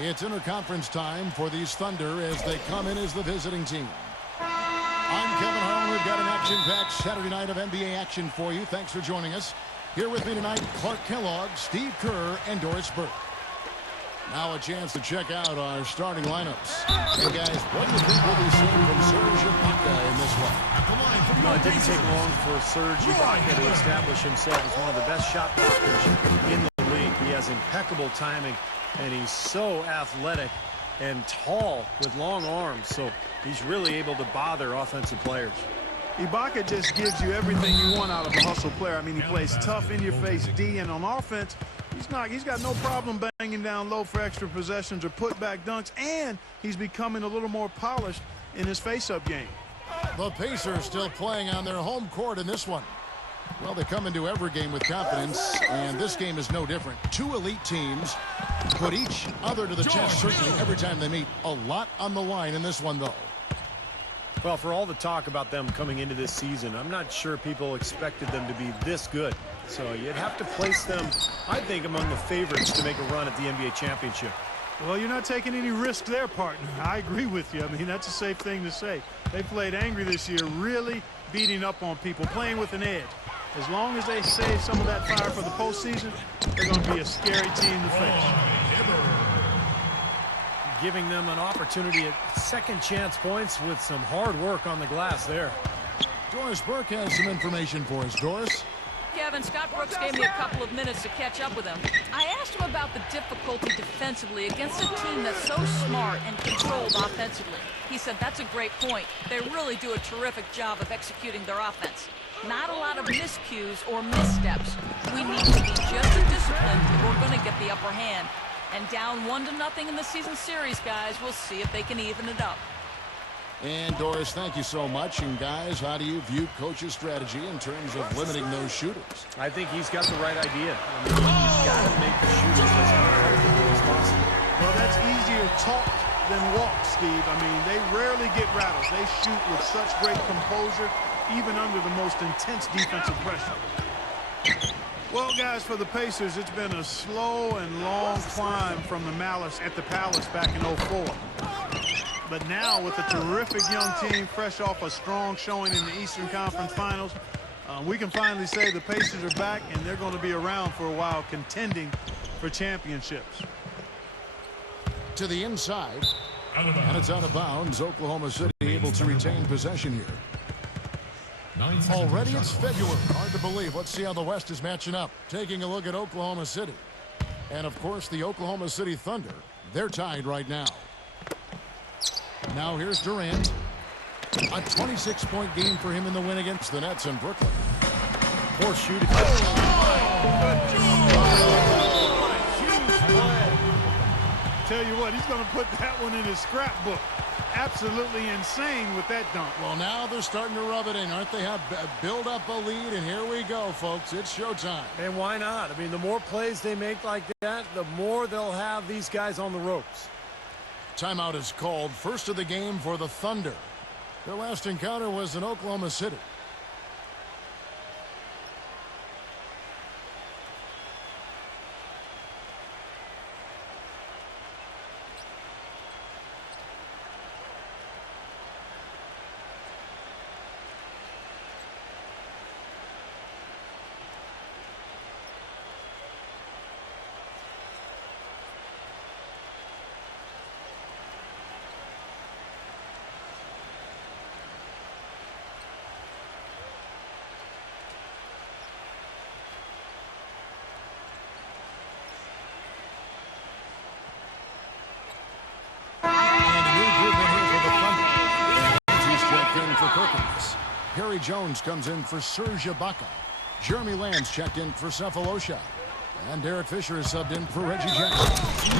It's interconference time for these Thunder as they come in as the visiting team. I'm Kevin Harlan. We've got an action-packed Saturday night of NBA action for you. Thanks for joining us. Here with me tonight, Clark Kellogg, Steve Kerr, and Doris Burke. Now a chance to check out our starting lineups. Hey guys, what do you think we'll be seeing from Serge Ibaka in this one? No, it didn't take long for Serge Ibaka to establish himself as one of the best shot blockers in the league. He has impeccable timing, and he's so athletic and tall with long arms, so he's really able to bother offensive players. Ibaka just gives you everything you want out of a hustle player. I mean, he plays tough, in-your-face D, and on offense, he's got no problem banging down low for extra possessions or put-back dunks, and he's becoming a little more polished in his face-up game. The Pacers still playing on their home court in this one. Well, they come into every game with confidence, and this game is no different. Two elite teams put each other to the test, certainly every time they meet. A lot on the line in this one, though. Well, for all the talk about them coming into this season, I'm not sure people expected them to be this good. So you'd have to place them, I think, among the favorites to make a run at the NBA championship. Well, you're not taking any risk there, partner. I agree with you. I mean, that's a safe thing to say. They played angry this year, really beating up on people, playing with an edge. As long as they save some of that fire for the postseason, they're going to be a scary team to face. Giving them an opportunity at second chance points with some hard work on the glass there. Doris Burke has some information for us. Doris? Kevin, Scott Brooks gave me a couple of minutes to catch up with him. I asked him about the difficulty defensively against a team that's so smart and controlled offensively. He said that's a great point. They really do a terrific job of executing their offense. Not a lot of miscues or missteps. We need to be just as disciplined if we're going to get the upper hand. And down 1-0 in the season series, guys. We'll see if they can even it up. And Doris, thank you so much. And guys, how do you view Coach's strategy in terms of limiting those shooters? I think he's got the right idea. I mean, he's got to make the shooters as uncomfortable as possible. Well, that's easier talk than walk, Steve. I mean, they rarely get rattled. They shoot with such great composure, even under the most intense defensive pressure. Well, guys, for the Pacers, it's been a slow and long climb from the malice at the Palace back in '04. But now, with a terrific young team fresh off a strong showing in the Eastern Conference Finals, we can finally say the Pacers are back, and they're going to be around for a while contending for championships. To the inside, and it's out of bounds. Oklahoma City able to retain possession here. Already it's February. Hard to believe. Let's see how the West is matching up. Taking a look at Oklahoma City. And, of course, the Oklahoma City Thunder. They're tied right now. Now here's Durant. A 26-point game for him in the win against the Nets in Brooklyn. Poor shooting. Tell you what, he's going to put that one in his scrapbook. Absolutely insane with that dunk. Well, now they're starting to rub it in, aren't they? Have build up a lead, and here we go, folks. It's showtime. And why not? I mean, the more plays they make like that, the more they'll have these guys on the ropes. Timeout is called. First of the game for the Thunder. Their last encounter was in Oklahoma City. Harry Jones comes in for Serge Ibaka. Jeremy Lamb's checked in for Cephalosha. And Derek Fisher is subbed in for Reggie Jackson.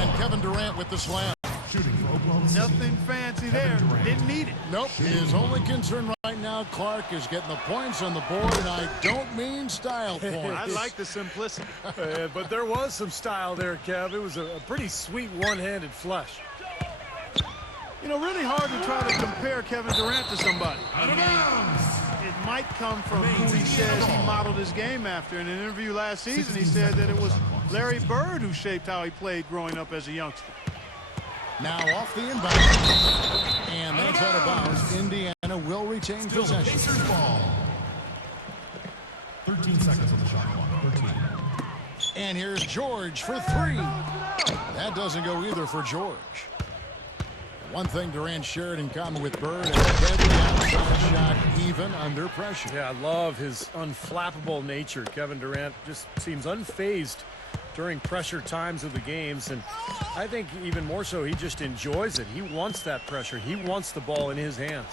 And Kevin Durant with the slam. Shooting for Oklahoma City. Nothing fancy there. Didn't need it. Nope. His only concern right now, Clark, is getting the points on the board, and I don't mean style points. I like the simplicity. But there was some style there, Kev. It was a pretty sweet one-handed flush. You know, really hard to try to compare Kevin Durant to somebody. I mean, it might come from who he says he modeled his game after. In an interview last season, he said that it was Larry Bird who shaped how he played growing up as a youngster. Now off the inbound. And that's out of bounds. Indiana will retain possession. Ball. 13 seconds on the shot clock. 13. And here's George for three. That doesn't go either for George. One thing Durant shared in common with Bird, a deadly outside shot even under pressure. Yeah, I love his unflappable nature. Kevin Durant just seems unfazed during pressure times of the games, and I think even more so, he just enjoys it. He wants that pressure. He wants the ball in his hands.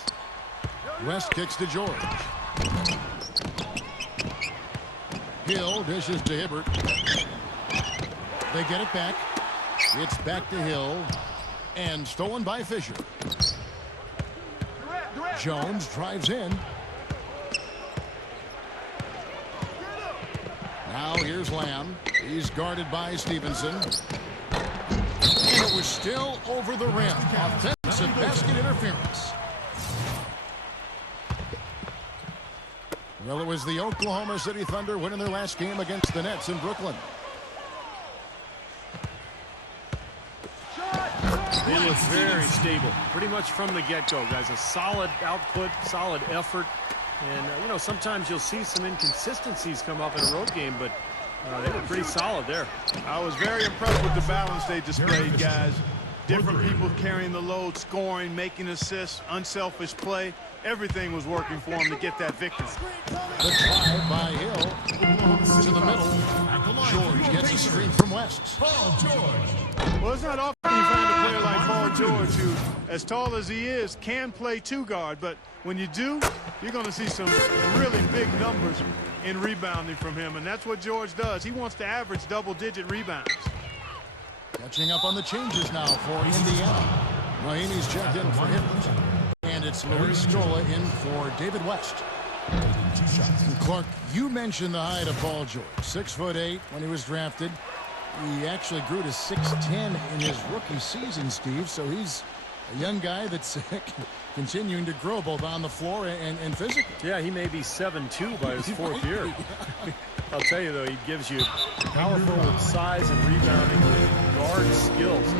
West kicks to George. Hill dishes to Hibbert. They get it back. It's back to Hill. And stolen by Fisher. Jones drives in. Now here's Lamb. He's guarded by Stevenson. And it was still over the rim. Offensive basket interference. Well, it was the Oklahoma City Thunder winning their last game against the Nets in Brooklyn. He looks very stable, pretty much from the get-go, guys. A solid output, solid effort. And, you know, sometimes you'll see some inconsistencies come up in a road game, but they were pretty solid there. I was very impressed with the balance they displayed, guys. Different people carrying the load, scoring, making assists, unselfish play. Everything was working for him to get that victory. The drive by Hill to the middle. George gets a screen from West. Paul George. Well, it's not often you find a player like Paul George who, as tall as he is, can play two guard. But when you do, you're going to see some really big numbers in rebounding from him. And that's what George does. He wants to average double-digit rebounds. Catching up on the changes now for Indiana. Raheemi's checked in for Hibbert. And it's Luis Scola in for David West. And Clark, you mentioned the height of Paul George. 6'8" when he was drafted. He actually grew to 6'10" in his rookie season, Steve. So he's a young guy that's continuing to grow both on the floor and physically. Yeah, he may be 7'2" by his fourth year. I'll tell you, though, he gives you powerful with size and rebounding with guard skills.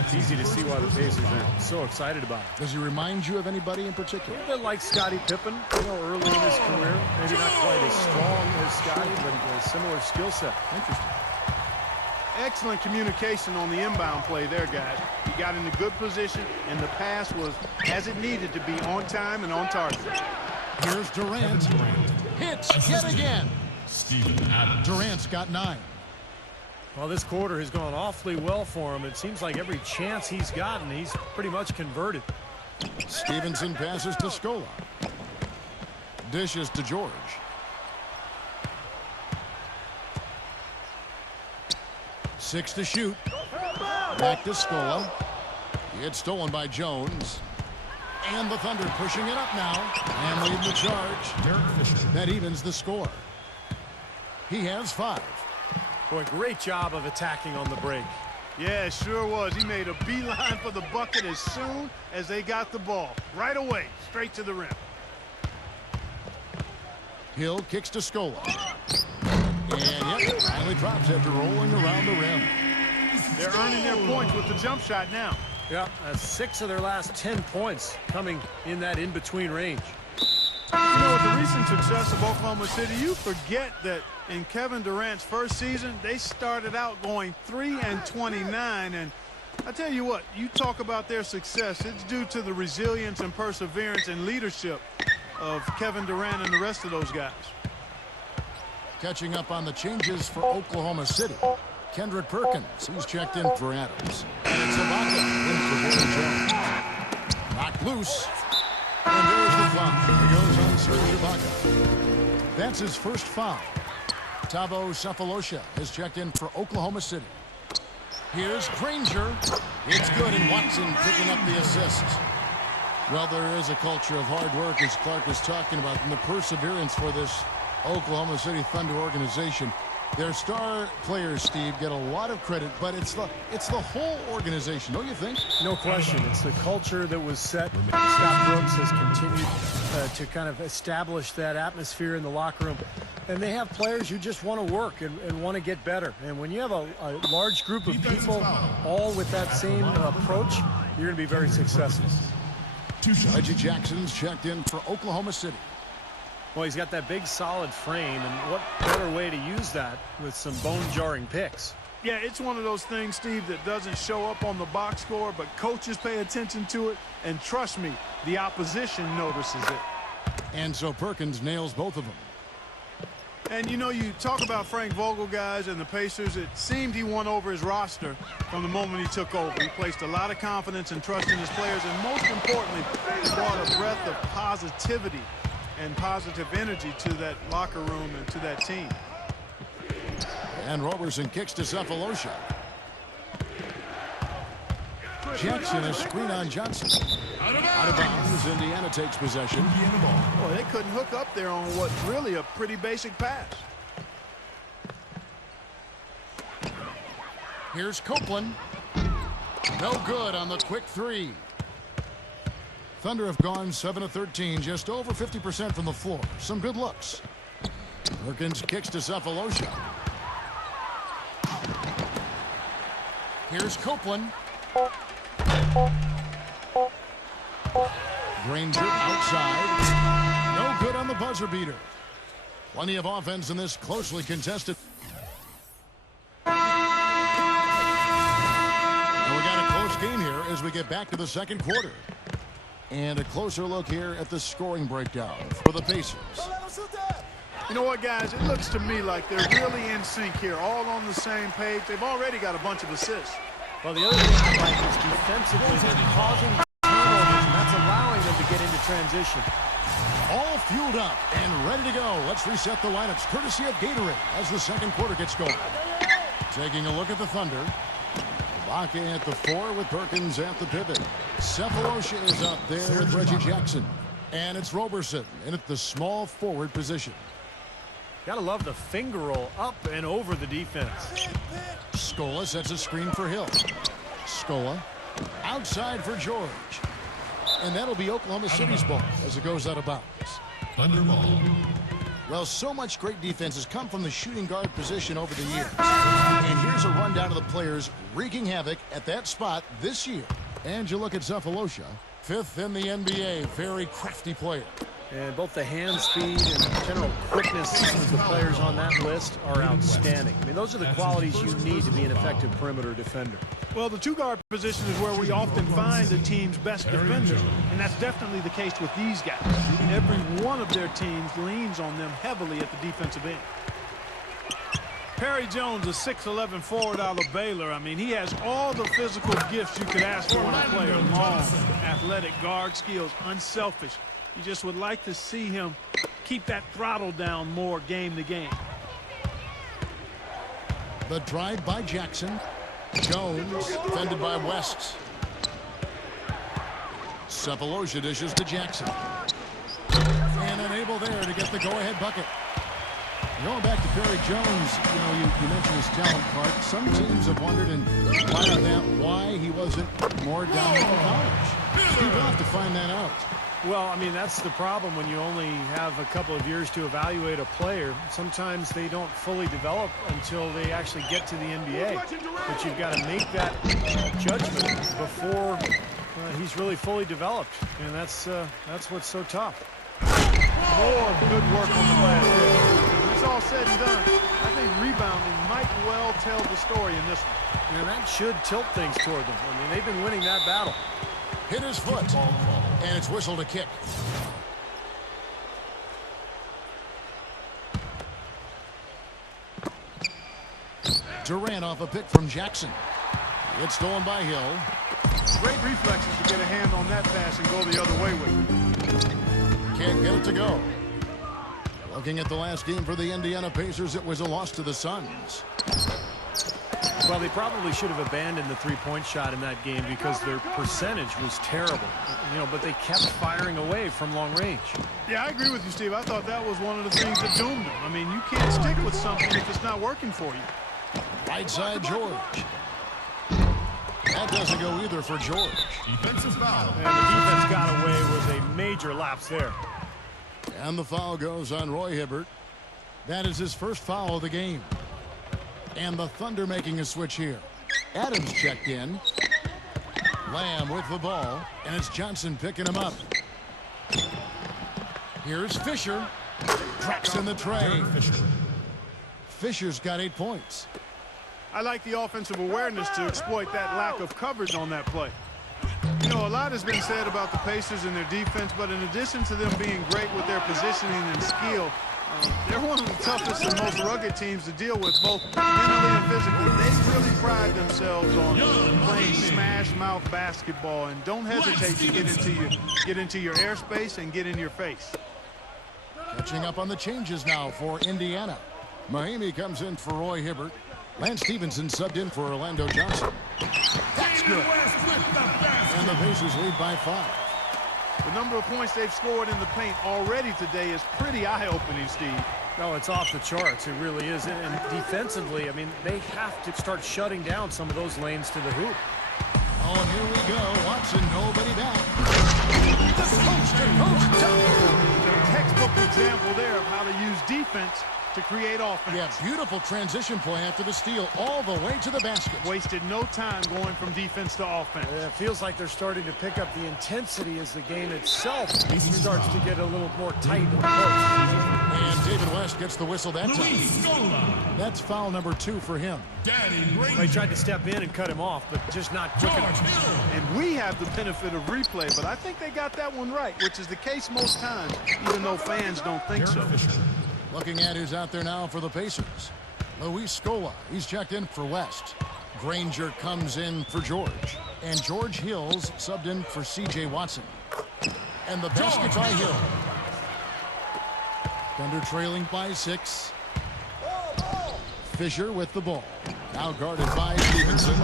It's easy to see why the Pacers are so excited about him. Does he remind you of anybody in particular? A little bit like Scottie Pippen, you know, early in his career. Maybe not quite as strong as Scottie, but a similar skill set. Interesting. Excellent communication on the inbound play there, guys. He got in a good position, and the pass was as it needed to be, on time and on target. Here's Durant. Hits yet again. Steven Adams. Durant's got 9. Well, this quarter has gone awfully well for him. It seems like every chance he's gotten, he's pretty much converted. Stevenson passes to Scola. Dishes to George. Six to shoot. Back to Scola. It's stolen by Jones. And the Thunder pushing it up now. And leading the charge. That evens the score. He has 5. Boy, great job of attacking on the break. Yeah, it sure was. He made a beeline for the bucket as soon as they got the ball. Right away, straight to the rim. Hill kicks to Scola. And yep, finally drops after rolling around the rim. They're earning their points with the jump shot now. Yeah, that's 6 of their last 10 points coming in that in-between range. You know, with the recent success of Oklahoma City, you forget that in Kevin Durant's first season, they started out going 3-29. And I tell you what, you talk about their success, it's due to the resilience and perseverance and leadership of Kevin Durant and the rest of those guys. Catching up on the changes for Oklahoma City. Kendrick Perkins, he's checked in for Adams. And it's Ibaka in for Gordon Jones. Knocked loose. And there's the foul. He goes on Serge Ibaka. That's his first foul. Thabo Sefolosha has checked in for Oklahoma City. Here's Granger. It's good, and Watson picking up the assist. Well, there is a culture of hard work, as Clark was talking about, and the perseverance for this Oklahoma City Thunder organization. Their star players, Steve, get a lot of credit, but it's the whole organization, don't you think? No question. It's the culture that was set. Scott Brooks has continued to kind of establish that atmosphere in the locker room. And they have players who just want to work and want to get better. And when you have a large group of people all with that same approach, you're going to be very successful. Reggie Jackson's checked in for Oklahoma City. Well, he's got that big, solid frame, and what better way to use that with some bone-jarring picks? Yeah, it's one of those things, Steve, that doesn't show up on the box score, but coaches pay attention to it, and trust me, the opposition notices it. And so Perkins nails both of them. And, you know, you talk about Frank Vogel, guys, and the Pacers. It seemed he won over his roster from the moment he took over. He placed a lot of confidence and trust in his players, and most importantly, he brought a breath of positivity and positive energy to that locker room and to that team. And Roberson kicks to Cephalosha. Jackson, a screen on Johnson. Out of bounds. Indiana takes possession. Boy, they couldn't hook up there on what's really a pretty basic pass. Here's Copeland. No good on the quick three. Thunder have gone 7 of 13, just over 50% from the floor. Some good looks. Perkins kicks to Cephalosha. Here's Copeland. Granger outside. No good on the buzzer beater. Plenty of offense in this closely contested. And we got a close game here as we get back to the second quarter. And a closer look here at the scoring breakdown for the Pacers. You know what, guys? It looks to me like they're really in sync here, all on the same page. They've already got a bunch of assists. Well, the other thing I like is defensively they're causing turnovers, and that's allowing them to get into transition. All fueled up and ready to go. Let's reset the lineups courtesy of Gatorade as the second quarter gets going. Taking a look at the Thunder. Ibaka at the 4 with Perkins at the pivot. Cephalosha is up there with Reggie Jackson. And it's Roberson in at the small forward position. Gotta love the finger roll up and over the defense. Scola sets a screen for Hill. Scola outside for George. And that'll be Oklahoma City's ball as it goes out of bounds. Thunder ball. Well, so much great defense has come from the shooting guard position over the years. And here's a rundown of the players wreaking havoc at that spot this year. And you look at Cephalosha, 5th in the NBA, very crafty player. And both the hand speed and general quickness of the players on that list are outstanding. I mean, those are the qualities you need to be an effective perimeter defender. Well, the two-guard position is where we often find the team's best defenders, and that's definitely the case with these guys. Every one of their teams leans on them heavily at the defensive end. Perry Jones, a 6'11" forward out of Baylor. I mean, he has all the physical gifts you could ask for in a player. Long, athletic, guard skills, unselfish. You just would like to see him keep that throttle down more game to game. The drive by Jackson. Jones defended by West. Cephalosha dishes to Jackson. And unable there to get the go-ahead bucket. Going back to Perry Jones, you know, you mentioned his talent, Clark. Some teams have wondered, and why he wasn't more dominant in college. Steve will have to find that out. Well, I mean, that's the problem when you only have a couple of years to evaluate a player. Sometimes they don't fully develop until they actually get to the NBA. But you've got to make that judgment before he's really fully developed. And that's what's so tough. More good work on the glass there. When it's all said and done, I think rebounding might well tell the story in this one. And that should tilt things toward them. I mean, they've been winning that battle. Hit his foot, and it's whistled a kick. Durant off a pick from Jackson. It's stolen by Hill. Great reflexes to get a hand on that pass and go the other way with it. Can't get it to go. Looking at the last game for the Indiana Pacers, it was a loss to the Suns. Well, they probably should have abandoned the three-point shot in that game because their percentage was terrible. You know, but they kept firing away from long range. Yeah, I agree with you, Steve. I thought that was one of the things that doomed them. I mean, you can't stick with something if it's not working for you. Right side, George. That doesn't go either for George. Defensive foul. And the defense got away with a major lapse there. And the foul goes on Roy Hibbert. That is his first foul of the game. And the Thunder making a switch here. Adams checked in. Lamb with the ball. And it's Johnson picking him up. Here's Fisher. Drops in the tray. Fisher's got 8 points. I like the offensive awareness to exploit that lack of coverage on that play. You know, a lot has been said about the Pacers and their defense, but in addition to them being great with their positioning and skill, they're one of the toughest and most rugged teams to deal with, both mentally and physically. They really pride themselves on playing smash-mouth basketball, and don't hesitate to get into your airspace and get in your face. Catching up on the changes now for Indiana. Mahimi comes in for Roy Hibbert. Lance Stevenson subbed in for Orlando Johnson. That's good. And the Pacers lead by 5. The number of points they've scored in the paint already today is pretty eye-opening, Steve. No, it's off the charts. It really is. And defensively, I mean, they have to start shutting down some of those lanes to the hoop. Oh, and here we go. Watson, nobody back. The coast-to-coast dunk. A textbook example there of how to use defense to create offense. Yeah, beautiful transition play after the steal all the way to the basket. Wasted no time going from defense to offense. It feels like they're starting to pick up the intensity as the game itself starts to get a little more tight and close. And David West gets the whistle that time. That's foul number 2 for him. They tried to step in and cut him off, but just not quick enough. And we have the benefit of replay, but I think they got that one right, which is the case most times, even though fans don't think so. Looking at who's out there now for the Pacers. Luis Scola, he's checked in for West. Granger comes in for George. And George Hills subbed in for C.J. Watson. And the basket by Hill. Thunder trailing by 6. Fisher with the ball. Now guarded by Stevenson.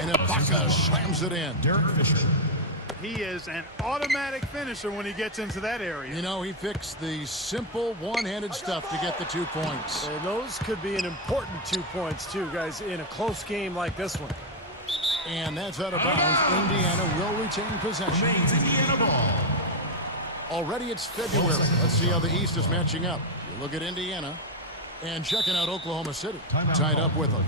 And Ibaka slams it in. Derek Fisher. He is an automatic finisher when he gets into that area. You know, he fixed the simple one-handed stuff to get the 2 points. And those could be an important 2 points, too, guys, in a close game like this one. And that's out of bounds. Indiana will retain possession. Indiana ball. Already it's February. Let's see how the East is matching up. You look at Indiana and checking out Oklahoma City. Tied up with them.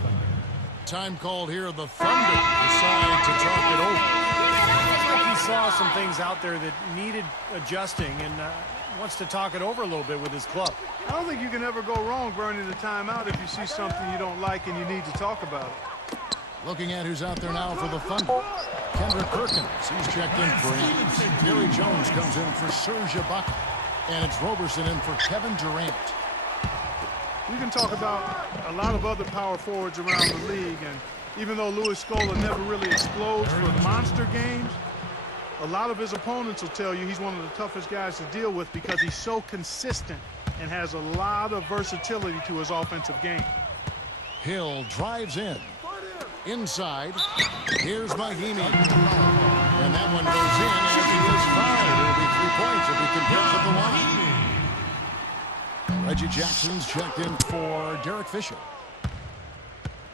Time called here. The Thunder decide to talk it over. Saw some things out there that needed adjusting and wants to talk it over a little bit with his club. I don't think you can ever go wrong burning the timeout if you see something you don't like and you need to talk about it. Looking at who's out there now for the Thunder. Kendrick Perkins, he's checked in for him. Gary Jones comes in for Serge Ibaka. And it's Roberson in for Kevin Durant. We can talk about a lot of other power forwards around the league, and even though Luis Scola never really explodes for monster games, a lot of his opponents will tell you he's one of the toughest guys to deal with because he's so consistent and has a lot of versatility to his offensive game. Hill drives in. Inside. Here's Mahimi. And that one goes in as he is fouled. It'll be 3 points if he can hit at the line. Reggie Jackson's checked in for Derek Fisher.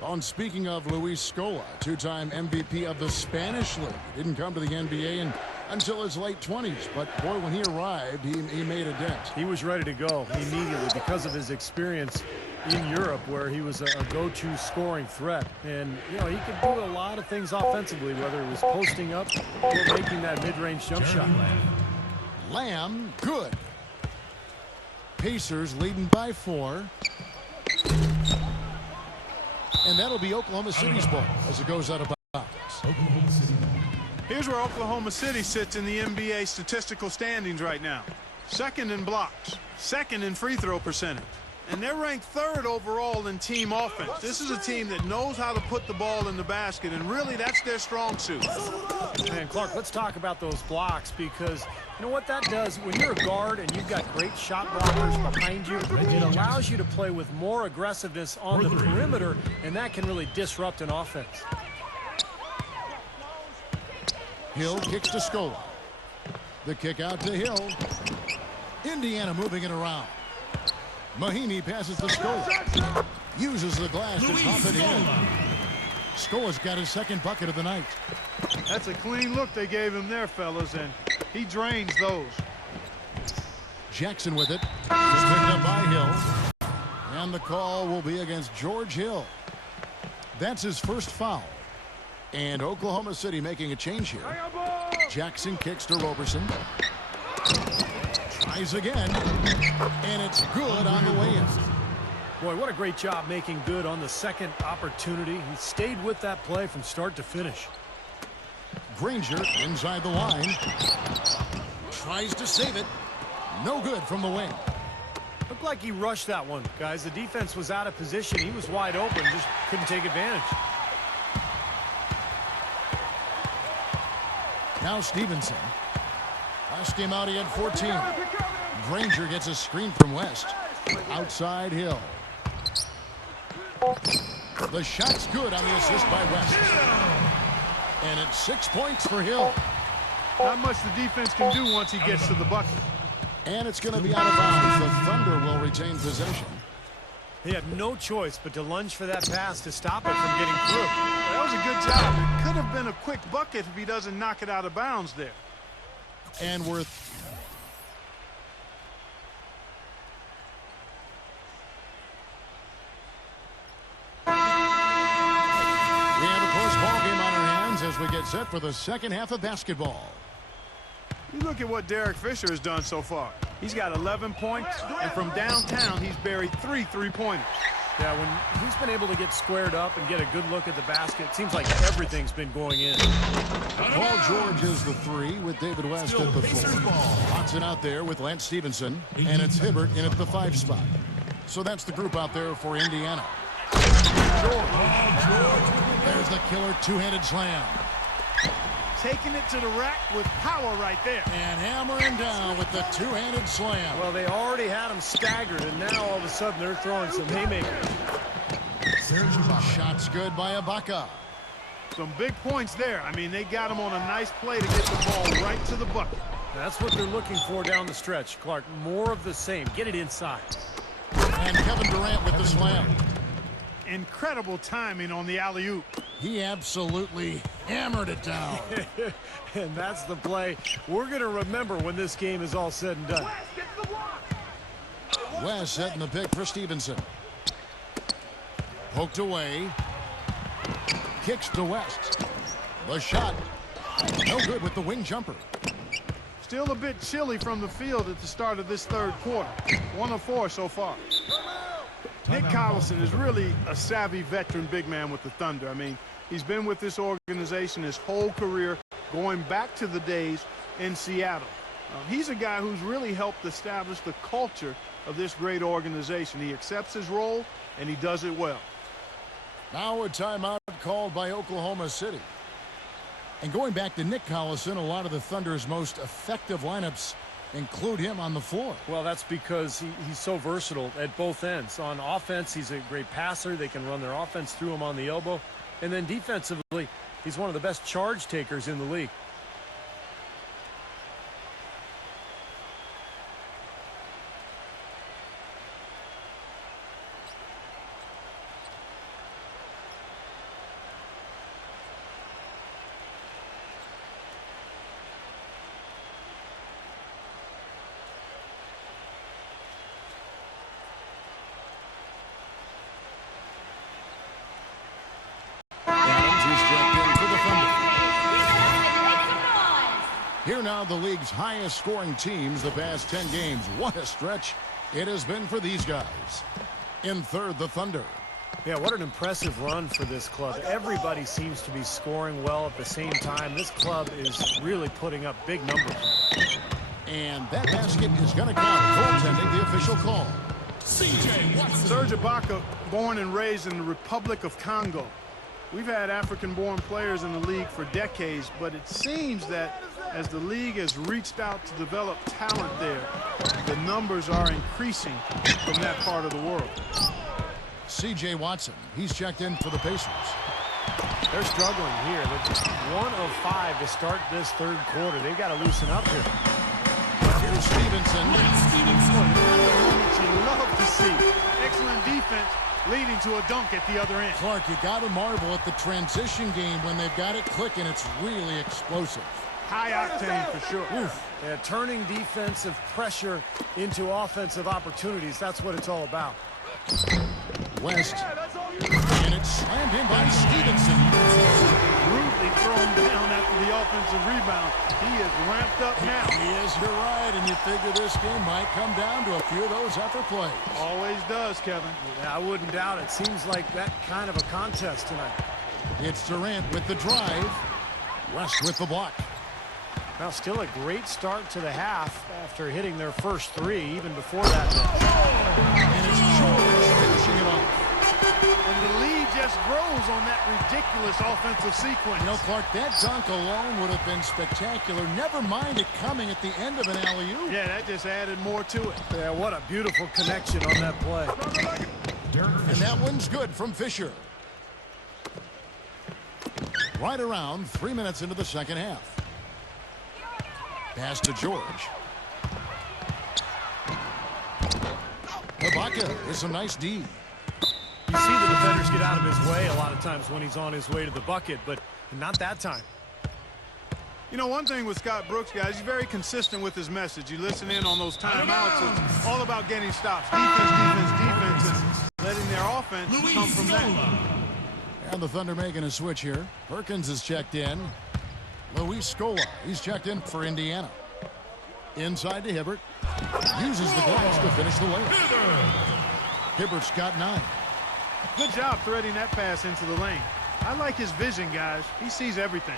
On speaking of Luis Scola, 2-time MVP of the Spanish League. Didn't come to the NBA until his late 20s, but boy, when he arrived, he made a dent. He was ready to go immediately because of his experience in Europe, where he was a go-to scoring threat. And, you know, he could do a lot of things offensively, whether it was posting up or making that mid-range jump shot. Lamb, good. Pacers leading by 4. And that'll be Oklahoma City's ball as it goes out of bounds. Here's where Oklahoma City sits in the NBA statistical standings right now. Second in blocks, second in free throw percentage, And they're ranked 3rd overall in team offense. This is a team that knows how to put the ball in the basket, and really that's their strong suit. And Clark, let's talk about those blocks, because you know what that does? When you're a guard and you've got great shot blockers behind you, it allows you to play with more aggressiveness on the perimeter, and that can really disrupt an offense. Hill kicks to Scola. The kick out to Hill. Indiana moving it around. Mahinmi passes to Scola. Uses the glass to top it in. Scola's got his 2nd bucket of the night. That's a clean look they gave him there, fellas, and he drains those. Jackson with it. Just picked up by Hill. And the call will be against George Hill. That's his 1st foul. And Oklahoma City making a change here. Jackson kicks to Roberson. Tries again. And it's good on the way in. Boy, what a great job making good on the 2nd opportunity. He stayed with that play from start to finish. Granger inside the line. Tries to save it. No good from the wing. Looked like he rushed that one, guys. The defense was out of position. He was wide open, just couldn't take advantage. Now Stevenson. Last game out he had 14. Granger gets a screen from West. Outside Hill. The shot's good on the assist by West. And it's 6 points for Hill. Not much the defense can do once he gets to the bucket. And it's going to be out of bounds. The Thunder will retain possession. They had no choice but to lunge for that pass to stop it from getting through. That was a good job. It could have been a quick bucket if he doesn't knock it out of bounds there. And we're... as we get set for the 2nd half of basketball. You look at what Derek Fisher has done so far. He's got 11 points, and from downtown, he's buried 3 3-pointers. Yeah, when he's been able to get squared up and get a good look at the basket, it seems like everything's been going in. Paul George is the 3 with David West at the 4. Watson out there with Lance Stevenson, and it's Hibbert in at the 5 spot. So that's the group out there for Indiana. There's the killer 2-handed slam. Taking it to the rack with power right there. And hammering down with the 2-handed slam. Well, they already had him staggered, and now all of a sudden they're throwing some haymakers. Shots good by Ibaka. Some big points there. I mean, they got him on a nice play to get the ball right to the bucket. That's what they're looking for down the stretch, Clark. More of the same. Get it inside. And Kevin Durant with the slam. Incredible timing on the alley-oop. He absolutely hammered it down. And that's the play we're going to remember when this game is all said and done. West setting the pick for Stevenson. Poked away. Kicks to West. The shot. No good with the wing jumper. Still a bit chilly from the field at the start of this 3rd quarter. 1 of 4 so far. Nick Collison is really a savvy veteran big man with the Thunder. I mean, he's been with this organization his whole career, going back to the days in Seattle. He's a guy who's really helped establish the culture of this great organization. He accepts his role, and he does it well. Now a timeout called by Oklahoma City. And going back to Nick Collison, a lot of the Thunder's most effective lineups include him on the floor. Well, that's because he's so versatile at both ends. On offense, he's a great passer. They can run their offense through him on the elbow. And then defensively, he's one of the best charge takers in the league. Here now, the league's highest scoring teams the past 10 games. What a stretch it has been for these guys. In 3rd, the Thunder. Yeah, what an impressive run for this club. Everybody seems to be scoring well at the same time. This club is really putting up big numbers. And that basket is going to count. Goaltending, the official call. Serge Ibaka, born and raised in the Republic of Congo. We've had African-born players in the league for decades, but it seems that as the league has reached out to develop talent there, the numbers are increasing from that part of the world. C.J. Watson, he's checked in for the Pacers. They're struggling here. They're just 1 of 5 to start this third quarter. They've got to loosen up here. Here's Stevenson. Moments you love to see. Excellent defense leading to a dunk at the other end. Clark, you got to marvel at the transition game when they've got it clicking. It's really explosive. High octane for sure. Oof. Yeah, turning defensive pressure into offensive opportunities. That's what it's all about. West. And it's slammed in by Stevenson. Rudely thrown down after the offensive rebound. He is ramped up now. He is, you're right, and you figure this game might come down to a few of those effort plays. Always does, Kevin. Yeah, I wouldn't doubt it. Seems like that kind of a contest tonight. It's Durant with the drive. West with the block. Now, still a great start to the half after hitting their first 3, even before that. And it's George finishing it off. And the lead just grows on that ridiculous offensive sequence. You know, Clark, that dunk alone would have been spectacular. Never mind it coming at the end of an alley-oop. Yeah, that just added more to it. Yeah, what a beautiful connection on that play. And that one's good from Fisher. Right around 3 minutes into the second half. Pass to George. Ibaka with some nice D. You see the defenders get out of his way a lot of times when he's on his way to the bucket, but not that time. You know, one thing with Scott Brooks, guys, he's very consistent with his message. You listen in on those timeouts. It's all about getting stops. Defense, defense, defense, and letting their offense come from that. And the Thunder making a switch here. Perkins is checked in. Luis Scola, he's checked in for Indiana. Inside to Hibbert. Uses the glass to finish the layup. Hibbert's got 9. Good job threading that pass into the lane. I like his vision, guys. He sees everything.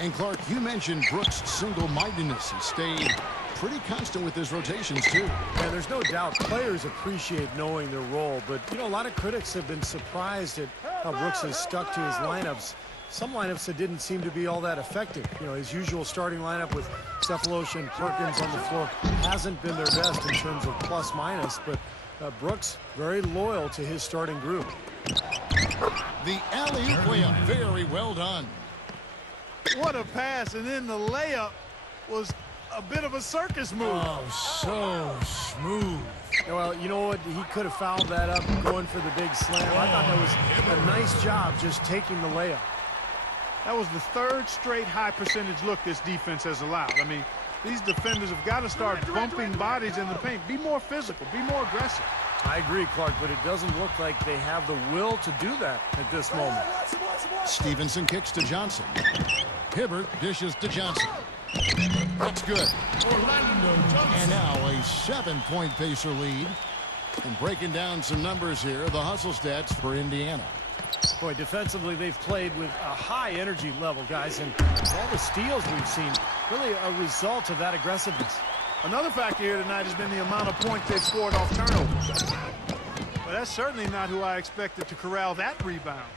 And Clark, you mentioned Brooks' single-mindedness. He stayed pretty constant with his rotations, too. Yeah, there's no doubt players appreciate knowing their role, but, you know, a lot of critics have been surprised at how Brooks has stuck to his lineups. Some lineups that didn't seem to be all that effective. You know, his usual starting lineup with Cephalosha and Perkins on the floor hasn't been their best in terms of plus-minus, but Brooks very loyal to his starting group. The alley-oop layup, very well done. What a pass, and then the layup was a bit of a circus move. Oh, so smooth. Well, you know what? He could have fouled that up going for the big slam. I thought that was a nice job just taking the layup. That was the 3rd straight high percentage look this defense has allowed. I mean, these defenders have got to start bumping bodies in the paint. Be more physical. Be more aggressive. I agree, Clark, but it doesn't look like they have the will to do that at this moment. Stevenson kicks to Johnson. Hibbert dishes to Johnson. That's good. And now a 7-point Pacer lead. And breaking down some numbers here, the hustle stats for Indiana. Boy, defensively, they've played with a high energy level, guys, and all the steals we've seen, really a result of that aggressiveness. Another factor here tonight has been the amount of points they've scored off turnovers. But that's certainly not who I expected to corral that rebound.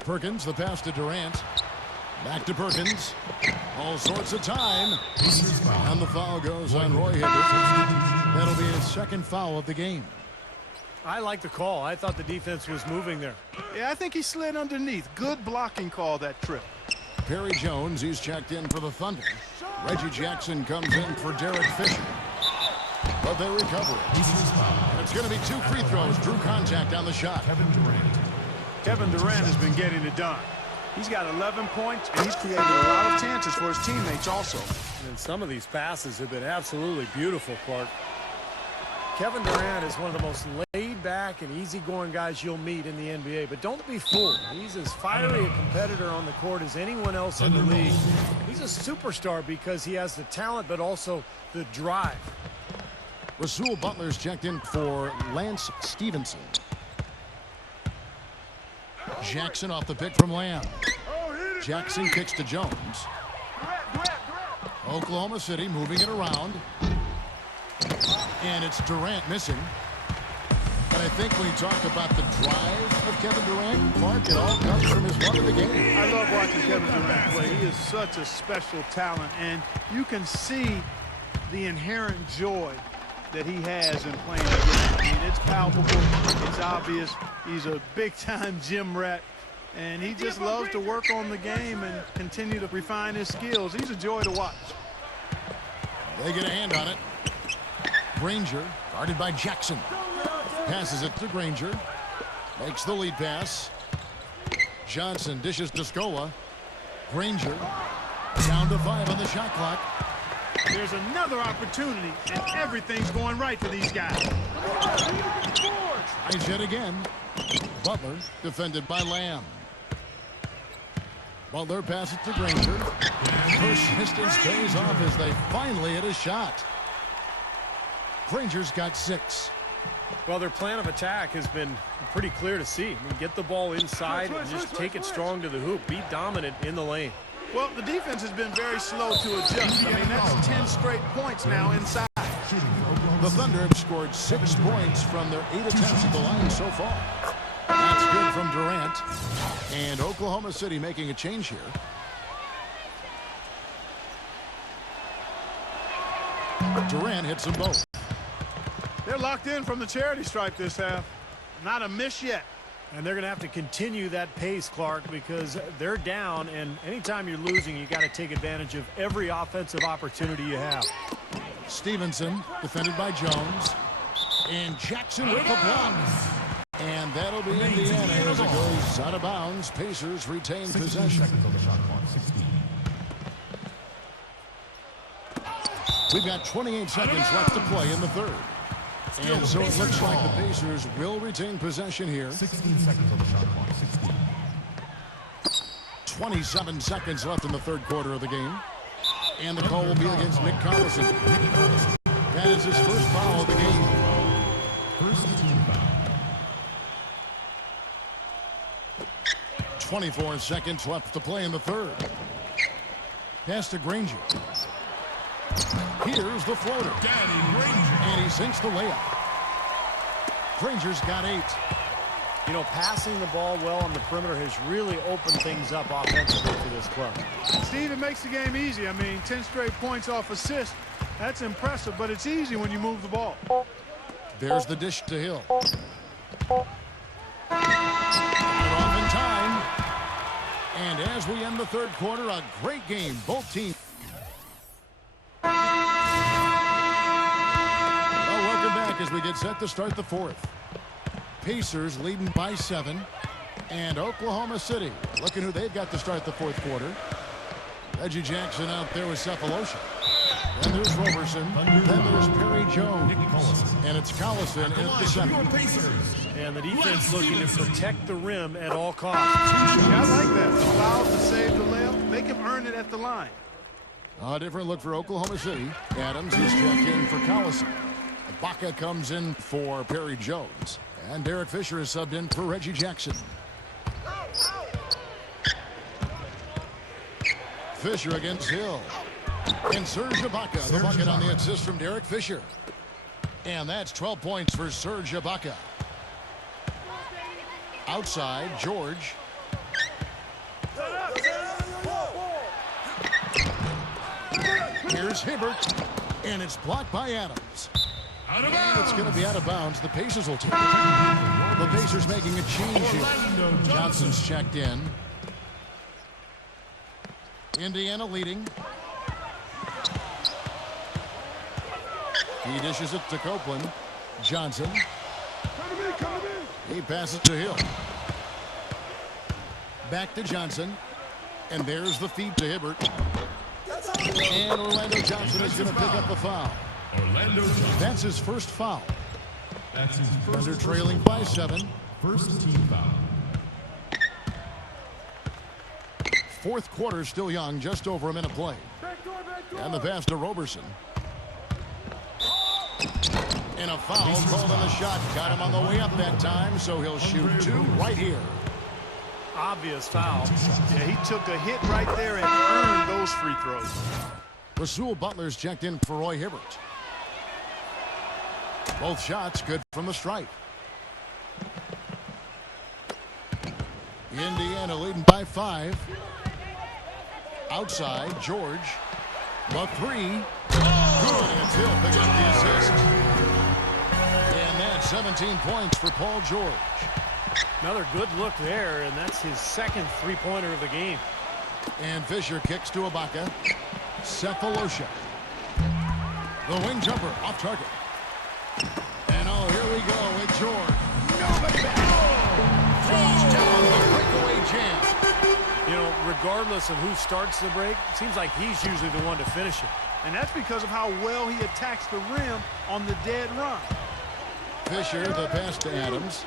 Perkins, the pass to Durant. Back to Perkins. All sorts of time. And the foul goes on Roy Hibbert. That'll be his 2nd foul of the game. I like the call. I thought the defense was moving there. Yeah, I think he slid underneath. Good blocking call that trip. Perry Jones, he's checked in for the Thunder. Reggie Jackson comes in for Derek Fisher. But they recover it. And it's going to be 2 free throws. Drew contact on the shot. Kevin Durant has been getting it done. He's got 11 points, and he's created a lot of chances for his teammates also. And some of these passes have been absolutely beautiful, Clark. Kevin Durant is one of the most laid-back and easygoing guys you'll meet in the NBA, but don't be fooled. He's as fiery a competitor on the court as anyone else in the league. He's a superstar because he has the talent, but also the drive. Rasul Butler's checked in for Lance Stevenson. Jackson off the pick from Lamb. Jackson kicks to Jones. Oklahoma City moving it around. And it's Durant missing. But I think when you talk about the drive of Kevin Durant, Clark, it all comes from his love of the game. I love watching Kevin Durant play. He is such a special talent, and you can see the inherent joy that he has in playing the game. I mean, it's palpable. It's obvious. He's a big-time gym rat, and he just loves to work on the game and continue to refine his skills. He's a joy to watch. They get a hand on it. Granger, guarded by Jackson. Passes it to Granger. Makes the lead pass. Johnson dishes to Scola. Granger down to 5 on the shot clock. There's another opportunity, and everything's going right for these guys. Tries yet again. Butler defended by Lamb. Butler passes to Granger. Persistence pays off as they finally hit a shot. Granger's got 6. Well, their plan of attack has been pretty clear to see. I mean, get the ball inside and just take it strong to the hoop. Be dominant in the lane. Well, the defense has been very slow to adjust. I mean, that's 10 straight points now inside. The Thunder have scored 6 points from their 8 attempts at the line so far. That's good from Durant. And Oklahoma City making a change here. Durant hits them both. They're locked in from the charity stripe this half. Not a miss yet. And they're going to have to continue that pace, Clark, because they're down, and anytime you're losing, you got to take advantage of every offensive opportunity you have. Stevenson defended by Jones. And Jackson with the block. And that'll be Indiana as it goes out of bounds. Pacers retain possession. We've got 28 seconds left to play in the third. And so it looks like the Pacers will retain possession here. 16 seconds on the shot clock. 27 seconds left in the third quarter of the game. And the call will be against Nick Collison. That is his first foul of the game. First team foul. 24 seconds left to play in the third. Pass to Granger. Here's the floater. And he sinks the layup. Granger's got 8. You know, passing the ball well on the perimeter has really opened things up offensively for this club. Steve, it makes the game easy. I mean, 10 straight points off assist. That's impressive, but it's easy when you move the ball. There's the dish to Hill. Got it off in time. And as we end the third quarter, a great game. Both teams. Welcome back as we get set to start the fourth. Pacers leading by 7. And Oklahoma City looking who they've got to start the fourth quarter. Reggie Jackson out there with Cephalosha. Then there's Roberson. Then there's Perry Jones. And it's Collison in at the center. And the defense looking to protect the rim at all costs. Yeah, I like that. Foul to save the layup. Make him earn it at the line. A different look for Oklahoma City. Adams is checked in for Collison. Ibaka comes in for Perry Jones. And Derek Fisher is subbed in for Reggie Jackson. Fisher against Hill. And Serge Ibaka, the bucket on the assist from Derek Fisher. And that's 12 points for Serge Ibaka. Outside, George. Here's Hibbert. And it's blocked by Adams. And it's going to be out of bounds. The Pacers will take it. The Pacers making a change here. Johnson's checked in. Indiana leading. He dishes it to Copeland. Johnson. He passes to Hill. Back to Johnson. And there's the feed to Hibbert. And Orlando Johnson is going to pick up the foul. That's his first foul. That's his first. Thunder trailing by 7. First team foul. Fourth quarter still young, just over a minute play. And the pass to Roberson. And a foul called on the shot. Got him on the way up that time, so he'll shoot 2 right here. Obvious foul. Yeah, he took a hit right there and earned those free throws. Rasul Butler's checked in for Roy Hibbert. Both shots good from the stripe. Indiana leading by 5. Outside, George. The 3. Good, and Hill picking up the assist. And that's 17 points for Paul George. Another good look there, and that's his second three-pointer of the game. And Fisher kicks to Ibaka. Cephalosha. The wing jumper off target. And oh, here we go with George. Nobody back. Throws down the breakaway jam. You know, regardless of who starts the break, it seems like he's usually the one to finish it. And that's because of how well he attacks the rim on the dead run. Fisher, the pass to Adams.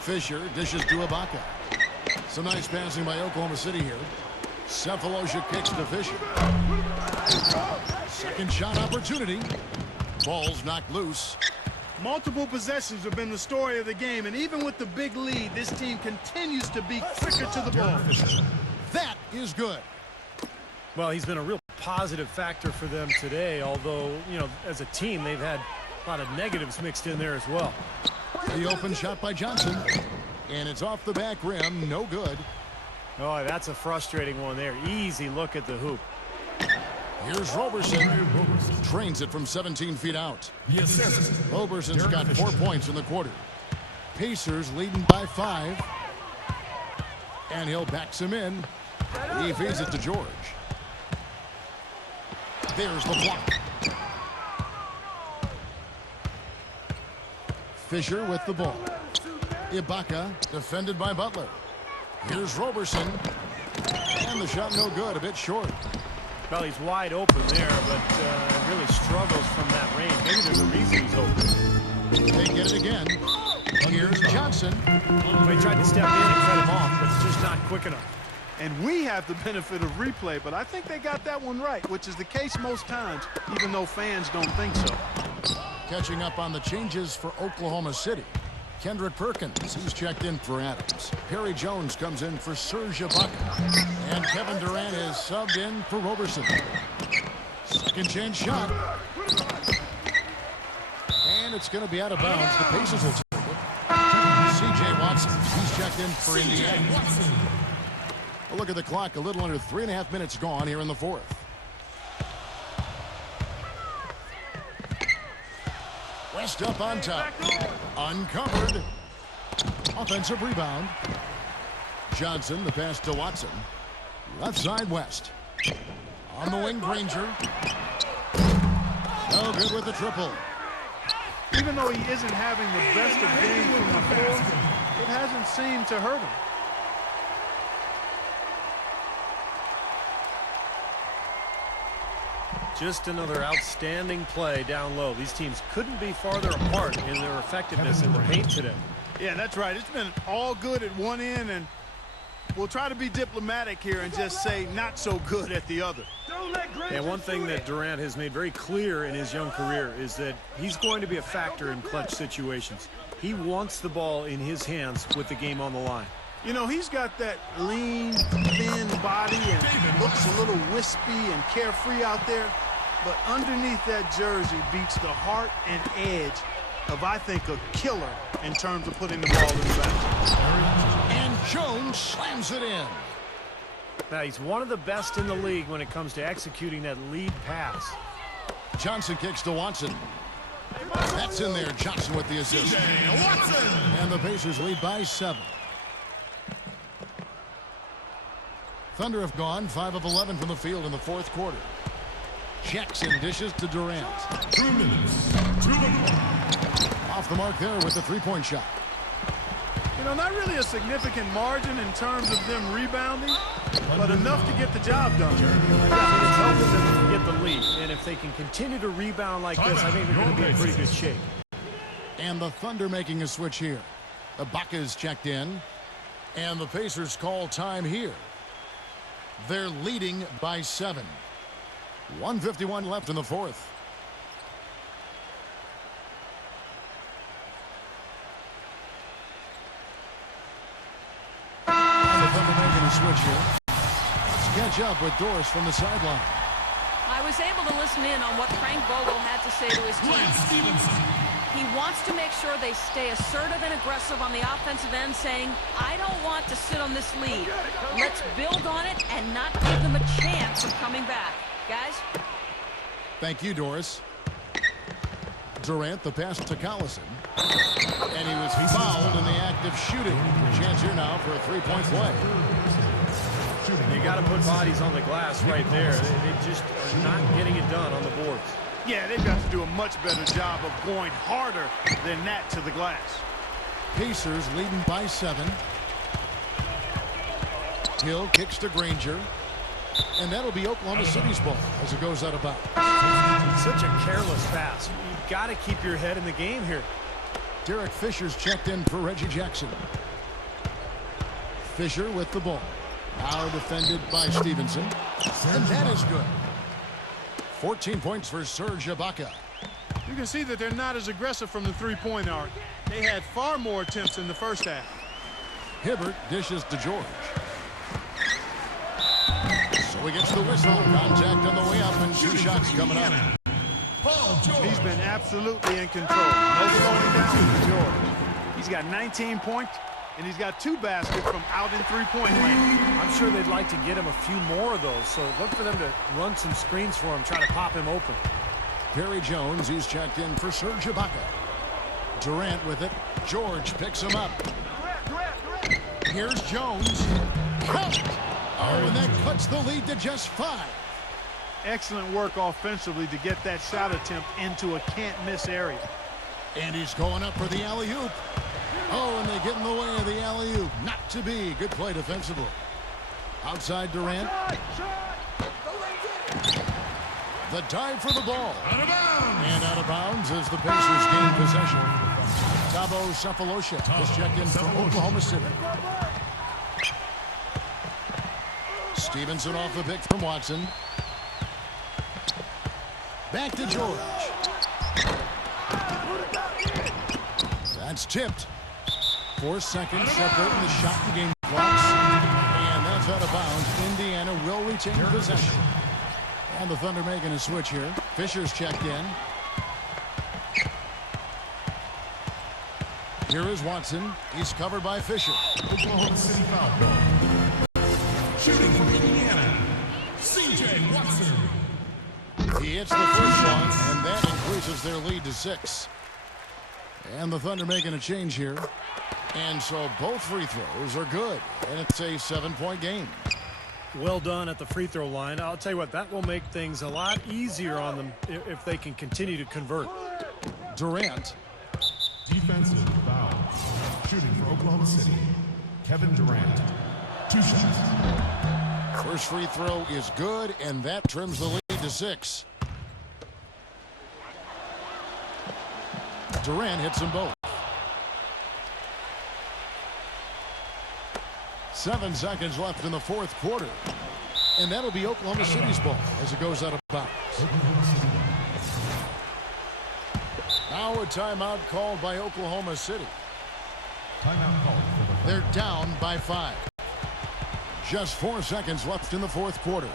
Fisher dishes to Ibaka. Some nice passing by Oklahoma City here. Cephalosha kicks to Fisher. Second shot opportunity. Ball's knocked loose. Multiple possessions have been the story of the game, and even with the big lead, this team continues to be quicker to the ball. That is good. Well, he's been a real positive factor for them today, although, you know, as a team, they've had a lot of negatives mixed in there as well. The open shot by Johnson. And it's off the back rim. No good. Oh, that's a frustrating one there. Easy look at the hoop. Here's Roberson. Trains it from 17 feet out. Yes. Roberson's got 4 points in the quarter. Pacers leading by 5. And Hill backs him in. He feeds it to George. There's the block. Fisher with the ball. Ibaka defended by Butler. Here's Roberson. And the shot no good, a bit short. Well, he's wide open there, but really struggles from that range. Maybe there's a reason he's open. They get it again. Here's Johnson. Well, he tried to step in and cut him off, but it's just not quick enough. And we have the benefit of replay, but I think they got that one right, which is the case most times, even though fans don't think so. Catching up on the changes for Oklahoma City. Kendrick Perkins, he's checked in for Adams. Perry Jones comes in for Serge Ibaka. And Kevin Durant is subbed in for Roberson. Second chance shot. And it's going to be out of bounds. The Pacers will take it. C.J. Watson, he's checked in for Indiana. A look at the clock, a little under 3.5 minutes gone here in the fourth. West up on top. Uncovered. Offensive rebound. Johnson, the pass to Watson. Left side West. On the wing, Granger. No good with the triple. Even though he isn't having the best of games from the floor, it hasn't seemed to hurt him. Just another outstanding play down low. These teams couldn't be farther apart in their effectiveness in the paint today. Yeah, that's right. It's been all good at one end, and we'll try to be diplomatic here and just say not so good at the other. And one thing that Durant has made very clear in his young career is that he's going to be a factor in clutch situations. He wants the ball in his hands with the game on the line. You know, he's got that lean, thin body and looks a little wispy and carefree out there. But underneath that jersey beats the heart and edge of, I think, a killer in terms of putting the ball in the basket. And Jones slams it in. Now, he's one of the best in the league when it comes to executing that lead pass. Johnson kicks to Watson. That's in there. Johnson with the assist. Watson. And the Pacers lead by 7. Thunder have gone 5 of 11 from the field in the fourth quarter. Jackson dishes to Durant. 2 minutes. 2 minutes. Off the mark there with the three-point shot. You know, not really a significant margin in terms of them rebounding, but enough to get the job done. It's helping them get the lead, and if they can continue to rebound like this, I think they're going to be in pretty good shape. And the Thunder making a switch here. Ibaka's checked in, and the Pacers call time here. They're leading by 7. 1:51 left in the fourth. The Thunder making a switch here. Let's catch up with Doris from the sideline. I was able to listen in on what Frank Vogel had to say to his team. He wants to make sure they stay assertive and aggressive on the offensive end, saying, I don't want to sit on this lead. Let's build on it and not give them a chance of coming back. Guys? Thank you, Doris. Durant, the pass to Collison. And he was fouled in the act of shooting. Chance here now for a three-point play. You got to put bodies on the glass right there. They just are not getting it done on the boards. Yeah, they've got to do a much better job of going harder than that to the glass. Pacers leading by 7. Hill kicks to Granger. And that'll be Oklahoma City's ball as it goes out of bounds. Such a careless pass. You've got to keep your head in the game here. Derek Fisher's checked in for Reggie Jackson. Fisher with the ball. Now defended by Stevenson. And that is good. 14 points for Serge Ibaka. You can see that they're not as aggressive from the three-point arc. They had far more attempts in the first half. Hibbert dishes to George. So he gets the whistle. Contact on the way up and 2 shots coming up. He's been absolutely in control. No slowing down for George. He's got 19 points, and he's got 2 baskets from out in three-point lane. I'm sure they'd like to get him a few more of those, so look for them to run some screens for him, try to pop him open. Perry Jones, he's checked in for Serge Ibaka. Durant with it. George picks him up. Here's Jones. Count! Oh, and that cuts the lead to just 5. Excellent work offensively to get that shot attempt into a can't-miss area. And he's going up for the alley-oop. Oh, and they get in the way of the alley-oop. Not to be. Good play defensively. Outside Durant. The dive for the ball. Out of bounds. And out of bounds as the Pacers gain possession. Thabo Sefolosha is checked in for Oklahoma City. Stevenson off the pick from Watson. Back to George. That's tipped. 4 seconds separating the shot and game clocks. And that's out of bounds. Indiana will retain possession. And the Thunder making a switch here. Fisher's checked in. Here is Watson. He's covered by Fisher. Oklahoma City foul. Shooting from Indiana, C.J. Watson. He hits the first one, and that increases their lead to 6. And the Thunder making a change here. And so both free throws are good. And it's a 7-point game. Well done at the free throw line. I'll tell you what, that will make things a lot easier on them if they can continue to convert. Durant. Defensive foul. Shooting for Oklahoma City, Kevin Durant. 2 shots. First free throw is good, and that trims the lead to 6. Durant hits them both. 7 seconds left in the 4th quarter. And that'll be Oklahoma City's ball as it goes out of bounds. Now a timeout called by Oklahoma City. Timeout called. They're down by 5. Just 4 seconds left in the 4th quarter.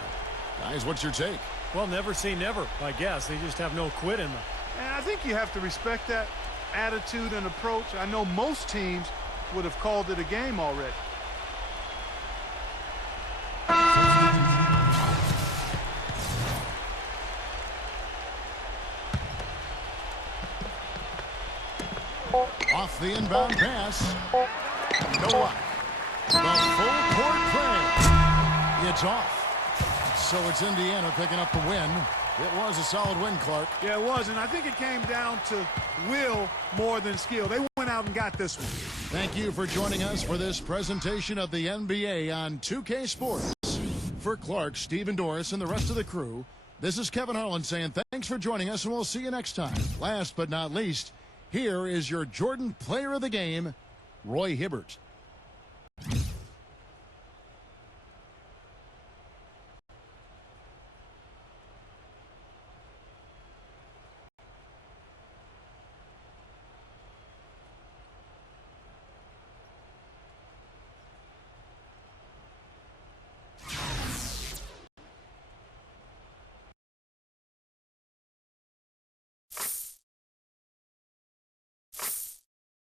Guys, what's your take? Well, never say never, I guess. They just have no quit in them. And I think you have to respect that attitude and approach. I know most teams would have called it a game already. Off the inbound pass. No luck. The full court play. It's off. So it's Indiana picking up the win. It was a solid win, Clark. Yeah, it was, and I think it came down to will more than skill. They went out and got this one. Thank you for joining us for this presentation of the NBA on 2K Sports. For Clark, Stephen Doris, and the rest of the crew, this is Kevin Harlan saying thanks for joining us, and we'll see you next time. Last but not least, here is your Jordan Player of the Game, Roy Hibbert.